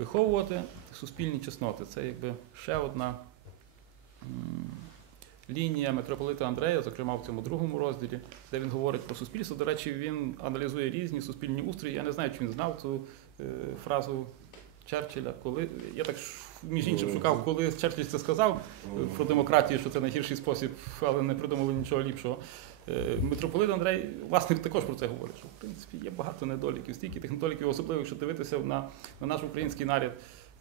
виховувати суспільні чесноти. Це якби ще одна лінія митрополита Андрея, зокрема в цьому другому розділі, де він говорить про суспільство. До речі, він аналізує різні суспільні устрої. Я не знаю, чи він знав цю е, фразу Черчилля. Коли я так між іншим шукав, коли Черчилль це сказав про демократію, що це найгірший спосіб, але не придумали нічого ліпшого. Е, Митрополит Андрей, власне, також про це говорить, що в принципі є багато недоліків, стільки тих недоліків, особливо, якщо дивитися на, на наш український наряд.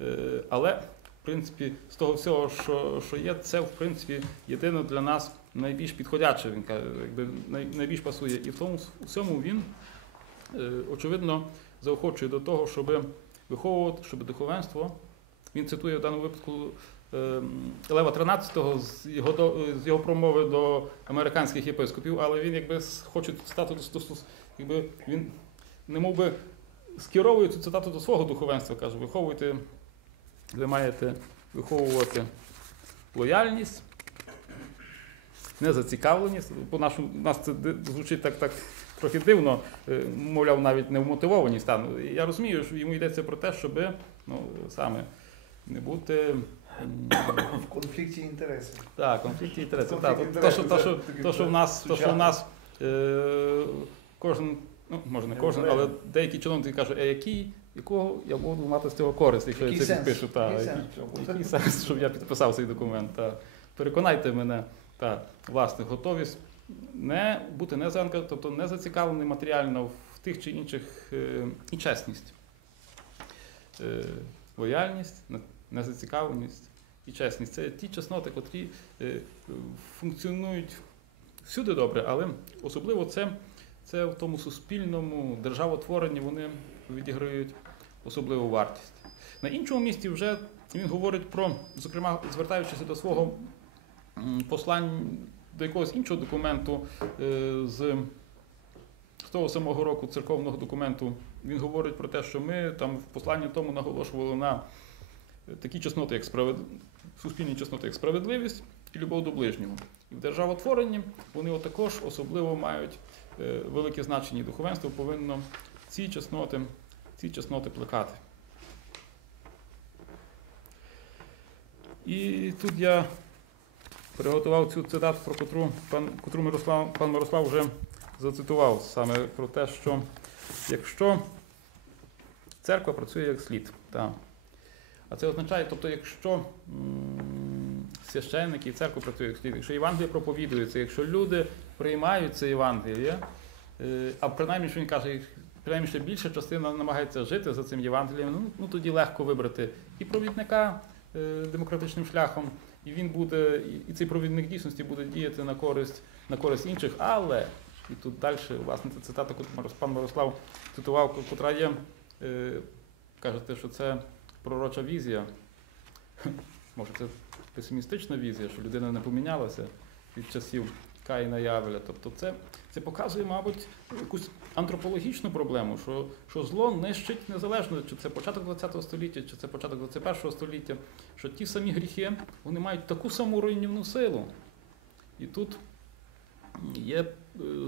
Е, Але, в принципі, з того всього, що, що є, це в принципі єдине для нас найбільш підходяче, він каже, якби най, найбільш пасує. І в тому всьому він, е, очевидно, заохочує до того, щоб виховувати, щоб духовенство. Він цитує в даному випадку е, Лева XIII з його, з його промови до американських єпископів, але він якби хоче до- якби він не мов би скеровує цю цитату до свого духовенства, каже, виховуйте, ви маєте виховувати лояльність, незацікавленість. По нашому нас це звучить так, так трохи дивно, е, мовляв, навіть не вмотивованість. Та, ну, Я розумію, що йому йдеться про те, щоб ну, саме не бути. В конфлікті інтересів. так, конфлікті інтересів. То, що, то, що, то, що в нас, то, що в нас е, кожен, ну може не кожен, але деякі чиновники кажуть, а який, якого я буду мати з цього користь, якщо Який я це підпишу. Та, Який який сенс, щоб я підписав цей документ. Та. Переконайте мене, та, власне, готовість не бути не заанка- тобто не зацікавлений матеріально в тих чи інших е, і чесність. Е, лояльність, незацікавленість і чесність. Це ті чесноти, котрі е, функціонують всюди добре, але особливо це, це в тому суспільному державотворенні вони відіграють особливу вартість. На іншому місці вже він говорить про, зокрема, звертаючись до свого послань до якогось іншого документу е, з того самого року церковного документу, він говорить про те, що ми там в посланні тому наголошували на такі чесноти, як справед... суспільні чесноти, як справедливість і любов до ближнього. І в державотворенні вони також особливо мають е, велике значення. Духовенство повинно ці чесноти, ці чесноти плекати. І тут я приготував цю цитату, про котру пан, котру Мирослав, пан Мирослав вже зацитував саме про те, що якщо церква працює як слід, та, а це означає, тобто, якщо священники і церква працюють як слід, якщо Євангеліє проповідується, якщо люди приймають це Євангеліє, е, а принаймні, що він каже, принаймні ще більша частина намагається жити за цим Євангелієм, ну, ну тоді легко вибрати і провідника е, демократичним шляхом, і він буде, і- цей провідник дійсності буде діяти на користь, на користь інших, але і тут далі, власне, ця цитата, яку пан Мирослав цитував, котра є, е, кажете, що це пророча візія. Може, це песимістична візія, що людина не помінялася від часів Каїна і Авеля. Тобто це, це показує, мабуть, якусь антропологічну проблему, що, що зло нищить незалежно, чи це початок ХХ століття, чи це початок ХХІ століття, що ті самі гріхи вони мають таку саму руйнівну силу. І тут є е,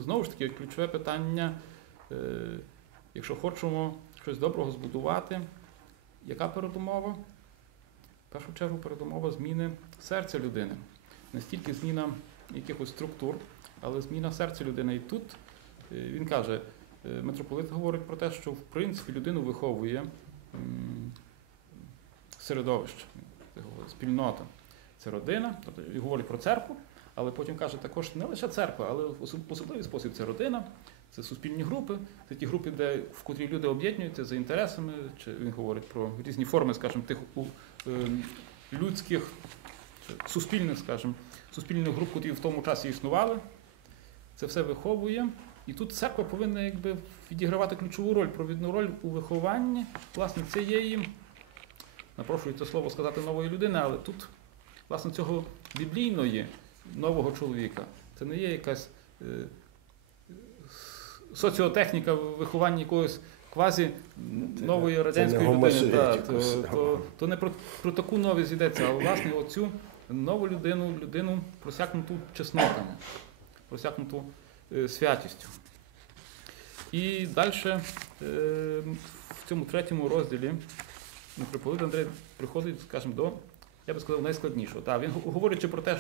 знову ж таки ключове питання, е, якщо хочемо щось доброго збудувати, яка передумова? В першу чергу передумова зміни серця людини. Не стільки зміна якихось структур, але зміна серця людини. І тут е, він каже, е, митрополит говорить про те, що в принципі людину виховує середовище, спільнота. Це родина, тобто говорить про церкву, але потім каже також не лише церква, але в особливий спосіб це родина, це суспільні групи, це ті групи, де, в котрі люди об'єднуються за інтересами, чи він говорить про різні форми, скажімо, тих ем, людських, суспільних, скажімо, суспільних груп, які в тому часі існували. Це все виховує. І тут церква повинна якби відігравати ключову роль, провідну роль у вихованні власне цієї, напрошую це слово сказати нової людини, але тут, власне, цього біблійної нового чоловіка. Це не є якась е, соціотехніка в вихованні якогось квазі нової радянської людини. Та, то, то, то не про, про таку новість йдеться, а власне оцю нову людину, людину просякнуту чеснотами, просякнуту е, святістю. І далі е, в цьому третьому розділі митрополит Андрей приходить, скажімо, до, я би сказав, найскладнішого. Та, він го- говорячи про те,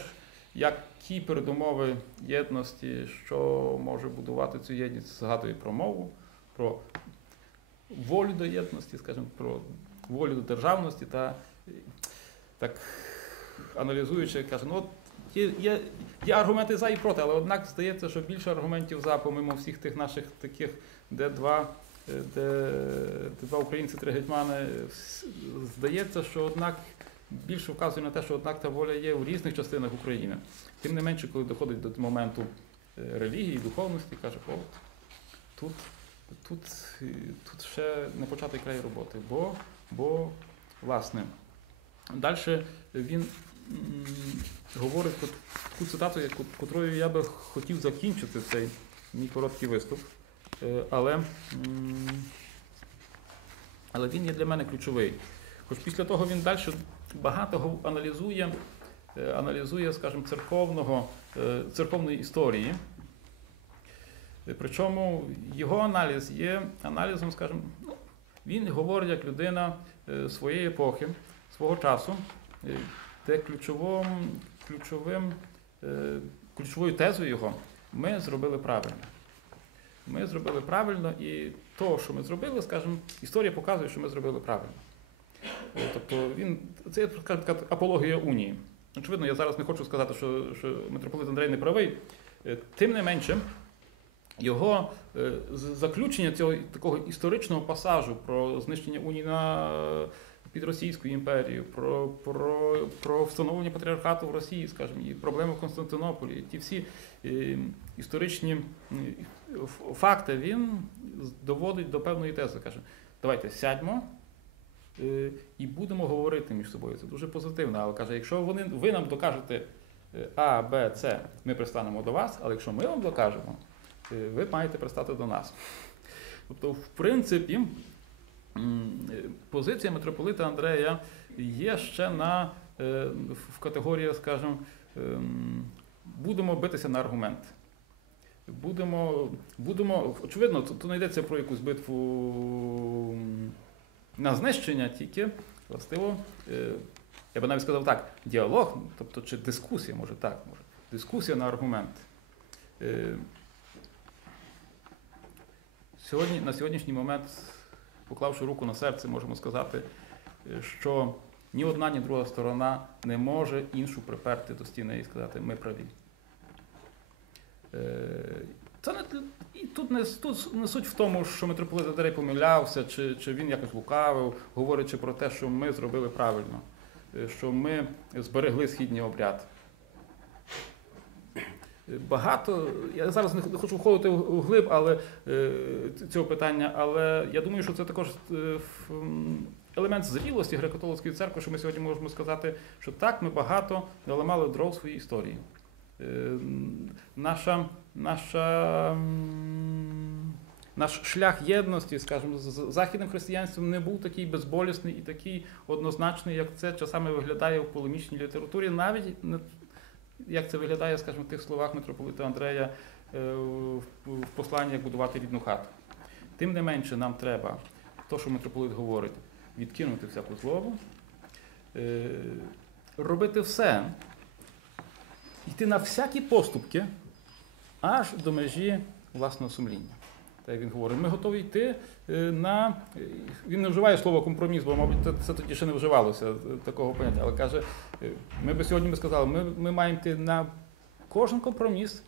які передумови єдності, що може будувати цю єдність, згадує про мову, про волю до єдності, скажімо, про волю до державності та так аналізуючи, каже, ну от є, є, є аргументи за і проти, але однак здається, що більше аргументів за, помимо всіх тих наших таких, де два, е, де, де два українці, три гетьмани, здається, що однак більше вказує на те, що однак та воля є у різних частинах України. Тим не менше, коли доходить до моменту е, релігії, духовності, каже, о, тут, тут, тут ще не початий край роботи, бо, бо власне, далі він говорить про таку цитату, котрою я би хотів закінчити цей мій короткий виступ. Е, Але, але він є для мене ключовий. Хоч після того він далі багато аналізує, е, аналізує, скажімо, церковного, е, церковної історії. Причому його аналіз є аналізом, скажімо, ну, він говорить як людина своєї епохи, свого часу, де ключовим, ключовим, е, ключовою тезою його ми зробили правильно. Ми зробили правильно, і то, що ми зробили, скажімо, історія показує, що ми зробили правильно. Е, Тобто він це така апологія унії. Очевидно, я зараз не хочу сказати, що, що митрополит Андрей не правий. Е, Тим не менше, його заключення цього такого історичного пасажу про знищення унії на під Російською імперією, про, про, про встановлення патріархату в Росії, скажімо, і проблеми в Константинополі, ті всі е, історичні е, факти він доводить до певної тези. Каже, давайте сядьмо е, і будемо говорити між собою. Це дуже позитивно. Але каже, якщо вони, ви нам докажете А, Б, С, ми пристанемо до вас, але якщо ми вам докажемо, ви маєте пристати до нас. Тобто, в принципі, позиція митрополита Андрея є ще на, е, в категорії, скажімо, ем, будемо битися на аргумент. Будемо, будемо очевидно, тут не йдеться про якусь битву на знищення, тільки властиво, е, я би навіть сказав так, діалог, тобто чи дискусія, може так, може, дискусія на аргумент. Е, Сьогодні, на сьогоднішній момент, поклавши руку на серце, можемо сказати, е, що ні одна, ні друга сторона не може іншу приперти до стіни і сказати, ми праві. Це не, і тут не, тут не суть в тому, що митрополит Андрей помилявся, чи, чи він якось лукавив, говорячи про те, що ми зробили правильно, е, що ми зберегли східний обряд. Багато, я зараз не хочу входити в глиб але, е, цього питання, але я думаю, що це також е, елемент зрілості греко-католицької церкви, що ми сьогодні можемо сказати, що так, ми багато наламали дров своїй історії. Е, Наша, наша, наш шлях єдності, скажімо, з західним християнством не був такий безболісний і такий однозначний, як це часами виглядає в полемічній літературі, навіть як це виглядає, скажімо, в тих словах митрополита Андрея е, в посланні як будувати рідну хату. Тим не менше, нам треба, то, що митрополит говорить, відкинути всяку злобу, е, робити все, йти на всякі поступки аж до межі власного сумління. Так як він говорить, ми готові йти е, на. е, Він не вживає слово компроміс, бо, мабуть, це, це тоді ще не вживалося е, такого поняття. Але каже, ми би сьогодні сказали, ми, ми маємо йти на кожен компроміс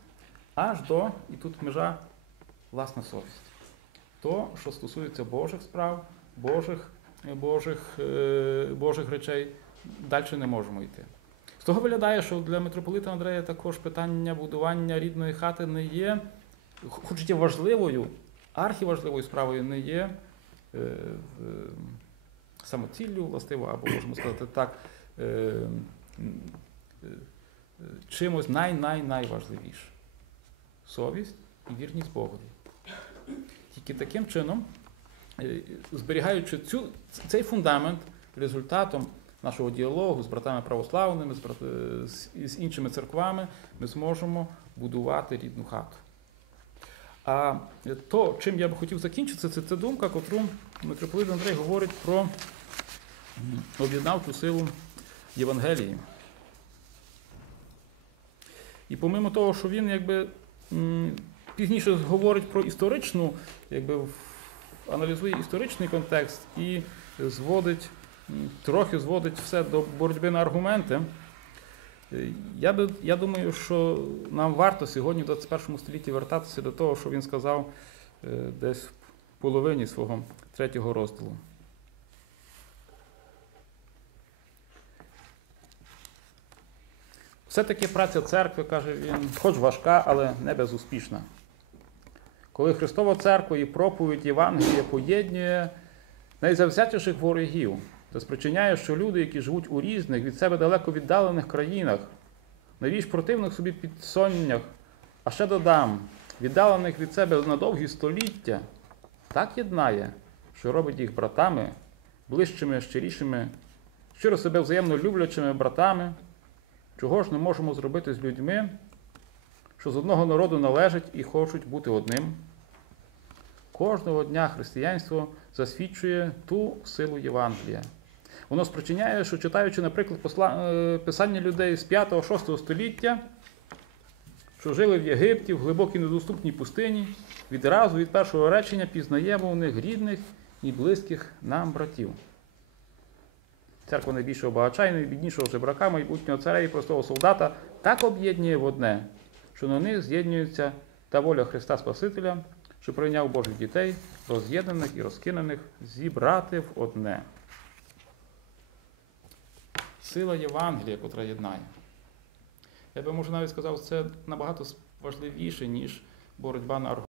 аж до, і тут межа власна совість. То, що стосується Божих справ, Божих, Божих, Божих речей, далі не можемо йти. З того виглядає, що для митрополита Андрея також питання будування рідної хати не є, хоч є важливою, архіважливою справою не є е, е, самоціллю, властиво, або можемо сказати так, е, е, чимось най-най-найважливіше. Совість і вірність Богові. Тільки таким чином, зберігаючи цю, цей фундамент результатом нашого діалогу з братами православними, з, брат, з іншими церквами, ми зможемо будувати рідну хату. А е, то, чим я би хотів закінчити, це, це думка, котру митрополит Андрей говорить про об'єднавчу силу Євангелії. І помимо того, що він якби пізніше говорить про історичну, якби аналізує історичний контекст і зводить, трохи зводить все до боротьби на аргументи. Я, би, я думаю, що нам варто сьогодні в 21 столітті вертатися до того, що він сказав е, десь в половині свого третього розділу. Все-таки праця церкви, каже він, хоч важка, але не безуспішна. Коли Христова церква і проповідь Євангелія поєднує найзавзятіших ворогів та спричиняє, що люди, які живуть у різних, від себе далеко віддалених країнах, навіж противних собі підсоннях, а ще додам, віддалених від себе на довгі століття, так єднає, що робить їх братами, ближчими, щирішими, щиро себе взаємно люблячими братами, чого ж не можемо зробити з людьми, що з одного народу належать і хочуть бути одним. Кожного дня християнство засвідчує ту силу Євангелія. Воно спричиняє, що читаючи, наприклад, посла... е, писання людей з 5-6 століття, що жили в Єгипті, в глибокій недоступній пустині, відразу від першого речення пізнаємо у них рідних і близьких нам братів. Церква найбільшого багача і найбіднішого жебрака, майбутнього царя і простого солдата так об'єднує в одне, що на них з'єднується та воля Христа Спасителя, що прийняв Божих дітей, роз'єднаних і розкинених, зібрати в одне. Сила Євангелія, котра єднає. Я би може навіть сказав, це набагато важливіше, ніж боротьба на аргумент.